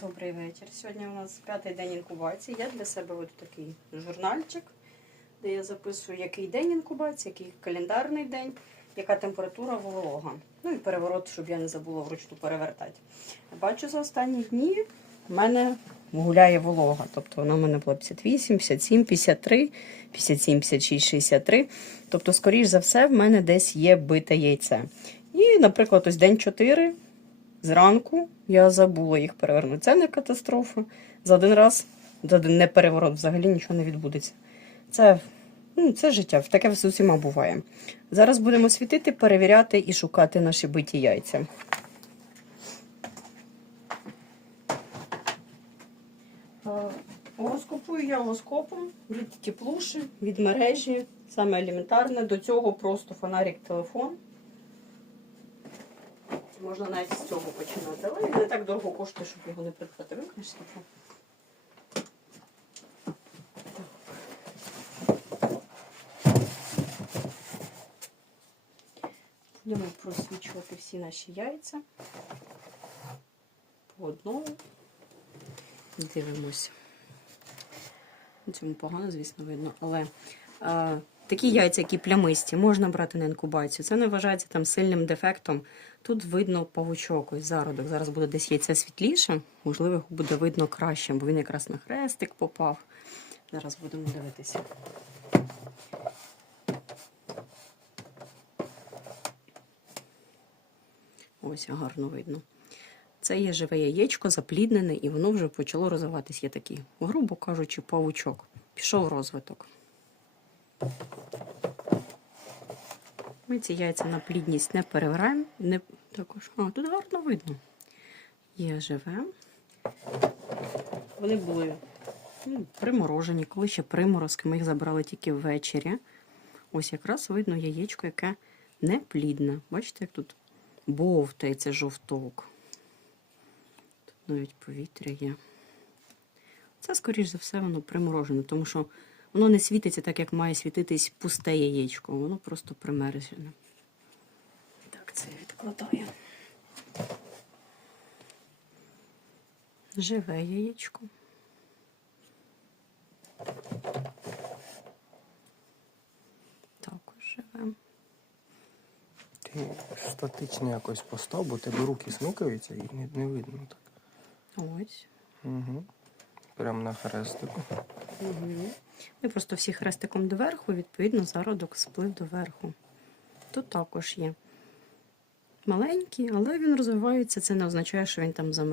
Добрий вечір. Сьогодні у нас п'ятий день інкубації. Я для себе веду такий журнальчик, де я записую, який день інкубації, який календарний день, яка температура волога. Ну і переворот, щоб я не забула вручну перевертати. Бачу за останні дні в мене гуляє волога. Тобто вона в мене була 58, 57, 53, 57, 56, 63. Тобто, скоріш за все, в мене десь є бите яйце. І, наприклад, ось день 4 зранку я забула їх перевернути. Це не катастрофа. За один раз, за один не переворот, взагалі нічого не відбудеться. Це, ну, це життя, таке з усіма буває. Зараз будемо світити, перевіряти і шукати наші биті яйця. Е, Гороскопую я гороскопом від теплуші, від мережі, саме елементарне. До цього просто фонарик телефон. Можна навіть з цього починати, але не так дорого коштує, щоб його не придбати. Вимкнеш світло. Будемо просвічувати всі наші яйця. По одному. Дивимося. Цьому погано, звісно, видно, але такі яйця, які плямисті, можна брати на інкубацію. Це не вважається там сильним дефектом. Тут видно павучок, ось зародок. Зараз буде десь яйце світліше, можливо, його буде видно краще, бо він якраз на хрестик попав. Зараз будемо дивитися. Ось гарно видно. Це є живе яєчко, запліднене, і воно вже почало розвиватись. Є такий, грубо кажучи, павучок. Пішов розвиток. Ми ці яйця на плідність не перевираємо. Не... Також. А, тут гарно видно. Є живе. Вони були ну, приморожені, коли ще приморозки, ми їх забрали тільки ввечері. Ось якраз видно яєчко, яке не плідне. Бачите, як тут бовтається жовток. Тут навіть повітря є. Це, скоріш за все, воно приморожене, тому що воно не світиться так, як має світитись пусте яєчко, воно просто примерзене. Так, це я відкладаю. Живе яєчко. Також живе. Ти статично якось постав, бо тебе руки смикаються і не, не видно так. Ось. Угу. Прямо на хрестику. Угу. Ми просто всі хрестиком доверху, відповідно, зародок сплив доверху. Тут також є маленький, але він розвивається. Це не означає, що він там замер.